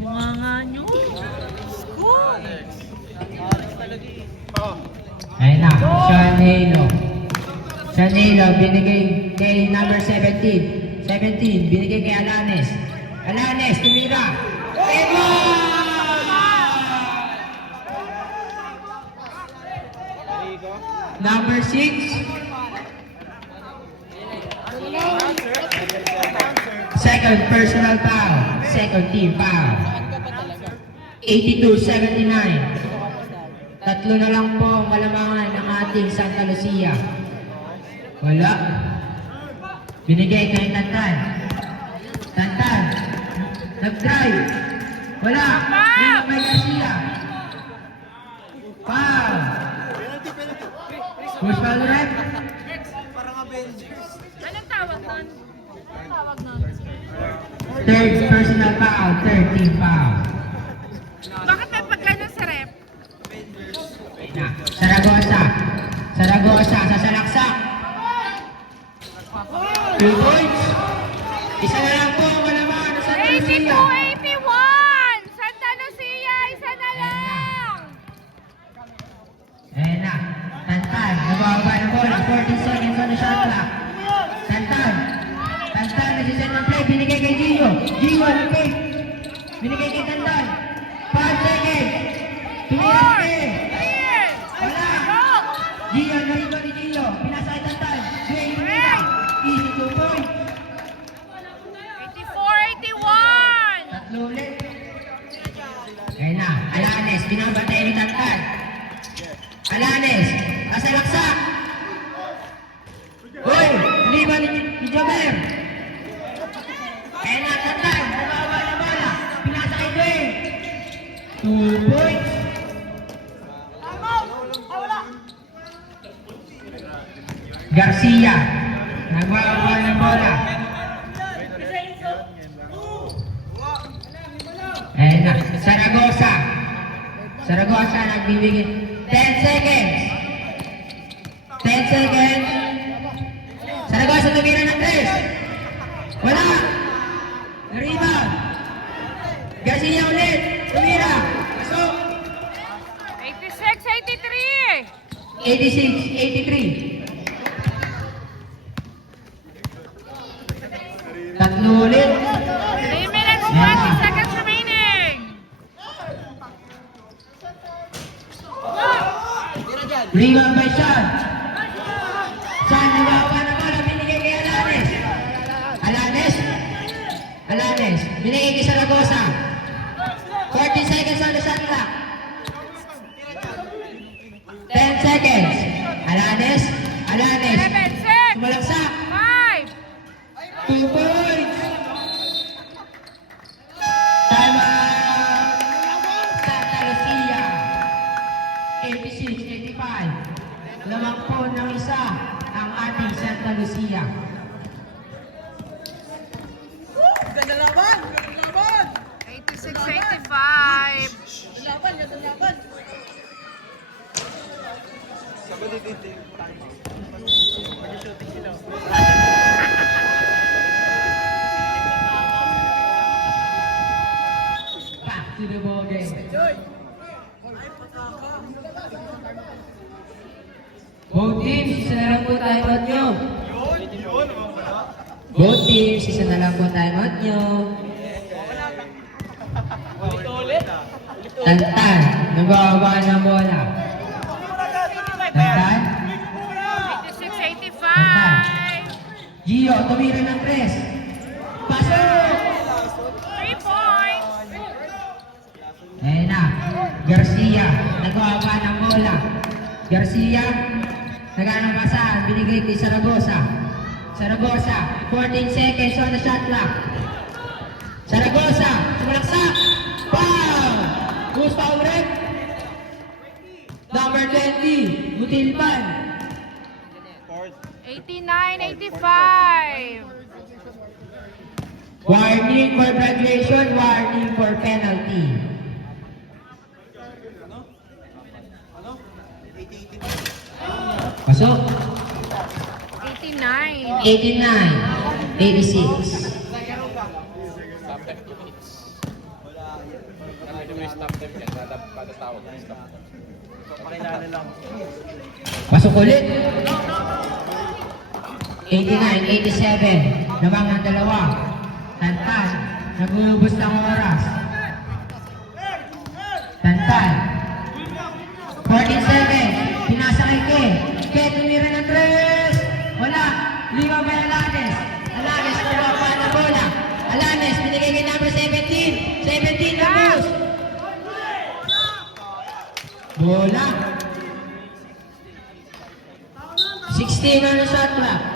Bunganga nyo. Ayun na, Sean Halo. Sean Halo, binigay kay number 17. 17, binigay kay Alanes. Alanes, tumira. Ego! Number 6. Second personal foul. Second team foul. 82-79. Tatlo na lang po ang kalamangan ng ating Santa Lucia. Wala. Binigay kay Tantan. Tantan. Nag-drive. Wala. Binigay kay Garcia. Foul. Who's foul rep? Anong tawag nun? Anong tawag nun? Third personal foul. Third team foul. Bakit may pagganyan sa rep? Na. Saragosa. Saragosa sa salaksak. 2 points. Isa na lang po ang kalamangan ng Santa Lucia. 82-81! Santa Lucia, isa na lang! Ayan na. Tantan. Nababa ng bola. 14 seconds on the shot clock. Tantan. Tantan. Nagsisend ng play. Binigay kay Gio. Gio. Okay. Binigay kay Tantan. 5 seconds. Tumira kay. Wala. Gio. Nariba ni Gio. Pinasa kay Tantan. Gio. Tumira. Easy 2 points. 84-81! Tatlo ulit. Ayan na. Alanes. Binabatay ni Tantan. Alanes. Kasalaksak. Uy! Liba ni Jomer. Ayan na. Tantan. Nababa na bola. Pinasa kay Dwayne. 2 points. Garcia. Nagbaba ng bola. Ayan na. Saragosa. Saragosa nagbibigay. 10 seconds. 10 seconds. Saragosa tumira ng 3. Wala. Rebound. Garcia ulit. Tumira. Pasok. 86-83! 86-83. Tatlo ulit. 3 minutes, 20 seconds remaining! Rebound by Sean. Sean, nabawa na bola. Binigay kay Alanes. Alanes. Alanes. Binigay kay Saragosa. 40 seconds on the shot clock. 10 seconds. Alanes. Alanes. 7, 6, Sumalaksak. 5, 2 points. Time out. Santa Lucia. 86-85. Lamang po ng isa ang ating Santa Lucia. Ganda laban! Ganda laban! 86-85. Ganda laban! Ganda laban! Back to the ball game. Both teams, isa na lang po time out nyo. Both teams, isa na lang po time out nyo. Tantan, nagbababa ng bola. Tantan, 86-85. Gio, tumira ng press. Pasok! 3 points. Ayan na. Garcia, nagwaba ng bola. Garcia, nagana pasahan, binigay kay Zaragoza. Zaragoza, 14 seconds on the shot clock. Zaragoza, sumalaksak. Foul! Who's foul red? Number 20, Butilban. 89-85. Warning for graduation, warning for penalty. Pasok. 89. 89, 86. Stop time 2 minutes. Ano yung stop time yan? Kada tawag. Stop time. Pasok ulit. 89, 87. Lamang ang dalawa. Tantan, nag-uubos ng oras. Tantan. 14 seconds. Pinasa kay Ke. Ke, tumira ng tres. Wala. Lima by Alanes. Alanes, kumapa na bola. Alanes, binigay kay number 17. 17 na boost. Bola. 16 on the shot clock.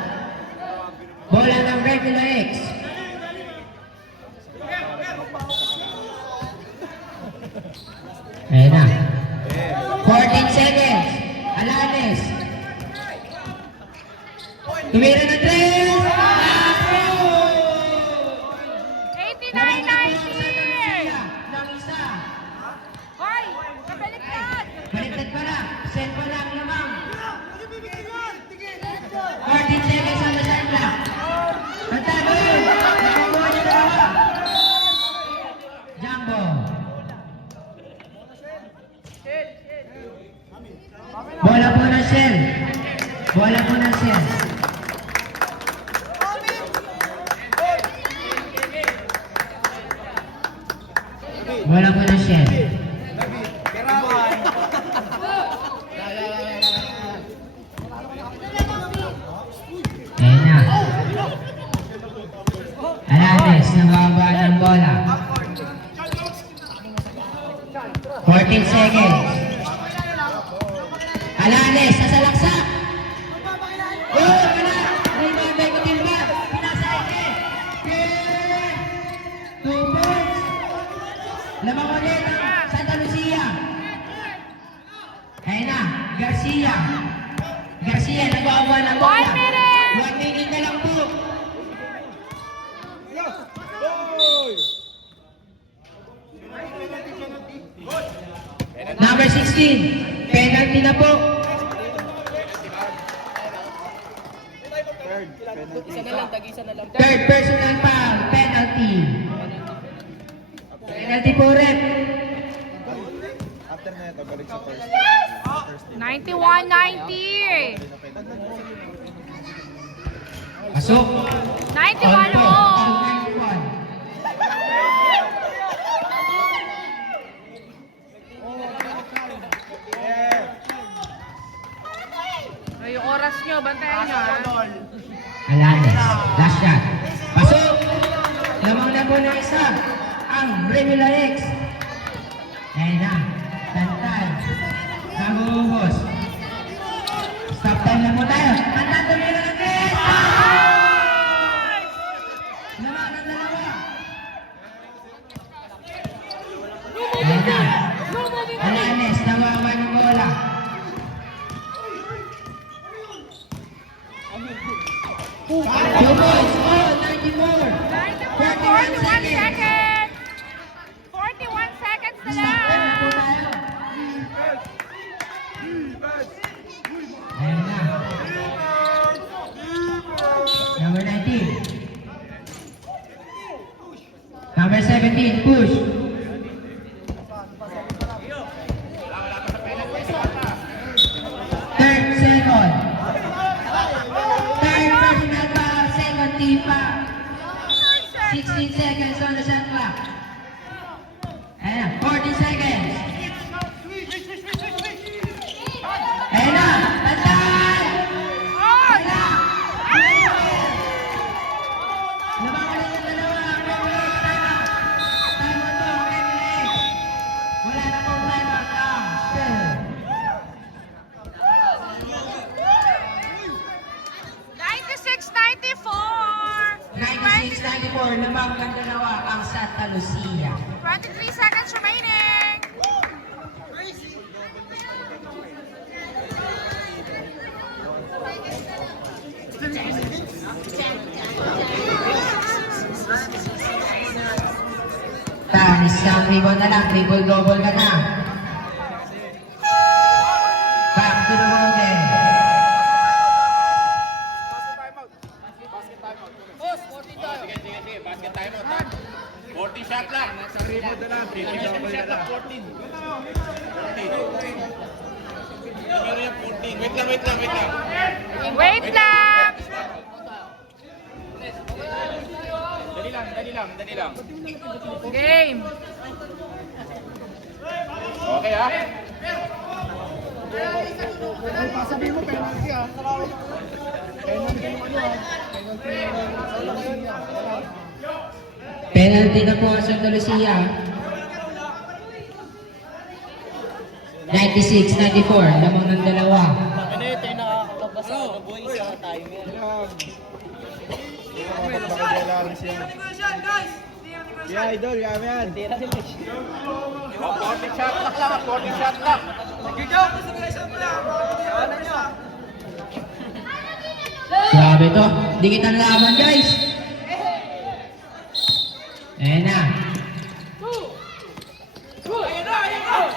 Bola ng regular X. Ayan na. 14 seconds. Alanes. Tumira ng tres. 89-90. Ng isa. Hoy, kabaliktad. Baliktad pa lang. Set pa lang lamang. 14 seconds on the shot clock. Tantado yun. Nakakuha niya dalawa. Jumbo. Bola po ng Shell. Bola po ng Shell. Bola po ng Shell. Ayan na. Alanes, nababa ng bola. 14 seconds. Alanes, nasa laksa. Oh, wala. Rebound by Butilban. Pinasa kay Ke. 2 points. Lamang ulit ang Santa Lucia. Ayan na, Garcia. Garcia, nag-aawa ng bola. 1 minute. 1 minute na lang po. Number 16, penalty na po. Isa na lang, tag-isa na lang. Third personal foul, penalty. Penalty po rep. 91-90. Pasok. 91 po. all. 91. Ay, yung oras nyo, bantayan nyo ha. Alanes, last shot. Pasok. Lamang na po na isa. Ang regular X. Ayan na. Tantan. Naguhubos. Stop time na po tayo. Tantan, tumira ng tres. Lamang ang dalawa. Ayan na. Alanes, nawawa ng bola. Two points. Oh, 94. 41 seconds. 41 seconds na lang. Ayan na. Number 19. Number 17, push. Third second. Third personal foul, second team foul. 16 seconds on the shot clock. Ayan na, 40 seconds. Ayan na, tandaan! Ayan na! 96-94, lamang ng dalawa ang Santa Lucia. 23 seconds remaining. Isang rebound na lang, triple-double ka na. Back to the ball game. Sige, basket time out, ha? 40 shot lang. Nasa rebound na lang. 40 shot lang, 14. 14. Pero yung 14. Wait lang. Wait lang. Dali lang. Game. Okay, ha? Penalty na po ang Santa Lucia. 96-94, lamang ng dalawa. Ano ito yung nakakabasa ano boy sa timer. Yeah, idol, kami yan. Tira nila. 40 shot lang. 40 shot lang. Grabe to. Dikit ang laban, guys. Ayan na.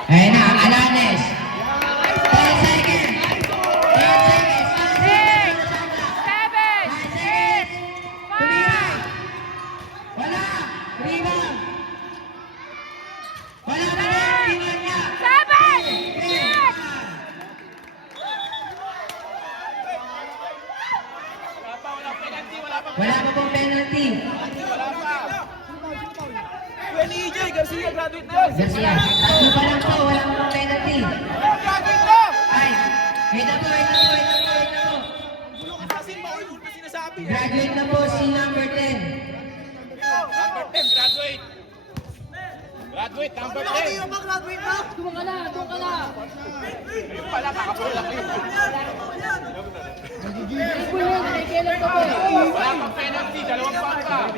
Ayan na, Alanes. 10 seconds. 10 seconds. 6, 7, 8, 5. Wala. Rebound. Wala na rin. Rebound niya. 7, 6. Wala pa pong penalty. Garcia, graduate na yan. Garcia. Tatlo pa lang po. Wala pa pong penalty. Ay. Wait na po. Graduate na po si number 10. Number 10, graduate. Graduate, number 10. Doon ka na. Ayun pala, kakapulak yun. Wala pang penalty, dalawang pangka.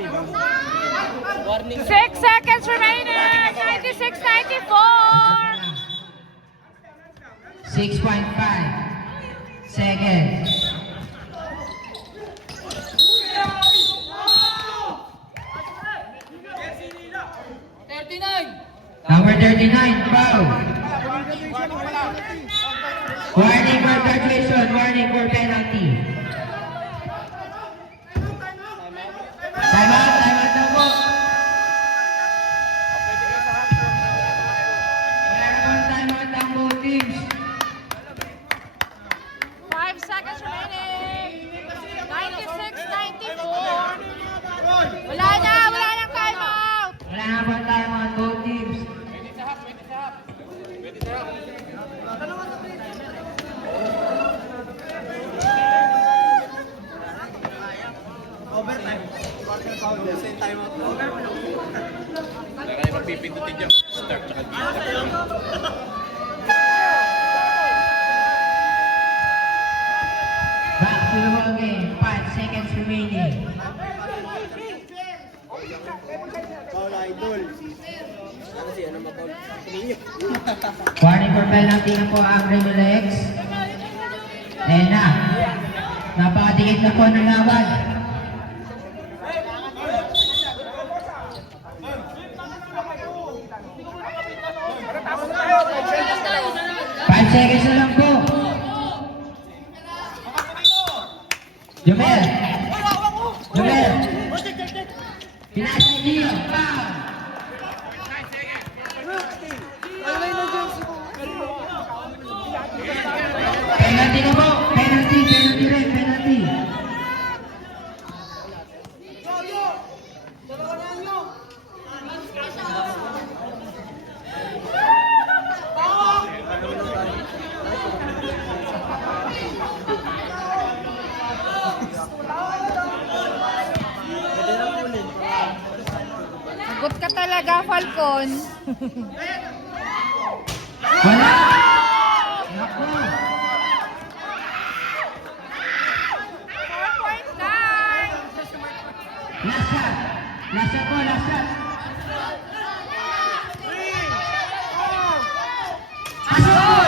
Warning. 6 seconds remaining. 96-94. 6.5 seconds. Number 39, foul. Warning for graduation, warning for penalty. Time out na po. Meron time out ang both teams. 5 seconds remaining. 96-94. Wala nang timeout. Wala na po time out both teams. Overtime. Quarter foul, same time out. Wala kayo magpipindutin dyan. Start, tsaka dito. Back to the ball game. 5 seconds remaining. Foul, idol. Kasi ano ma-foul? Ninyo. Warning for penalty na po ang Remolex. Ayan na. Napakadikit na po ng laban. Five seconds na lang po. Jomel. Pinasa niyo. Foul. Penalty na po. Penalty rin. Penalty. Sagot ka talaga, Falcon. Wala. Naku. 4.9. Last shot. Last shot po, last shot. Pasok!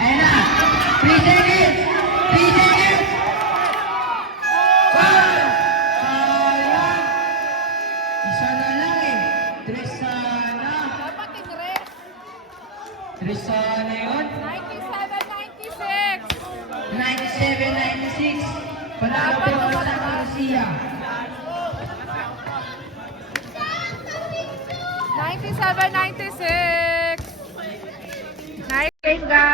Ayan na. 3 seconds. 3 seconds. One. Sayang. Isa na lang eh. Trisana. Dapat tingres. Trisana yun. 97-96. 97-96. Panalo po ang Santa Lucia. 97-96. Nice game, guys.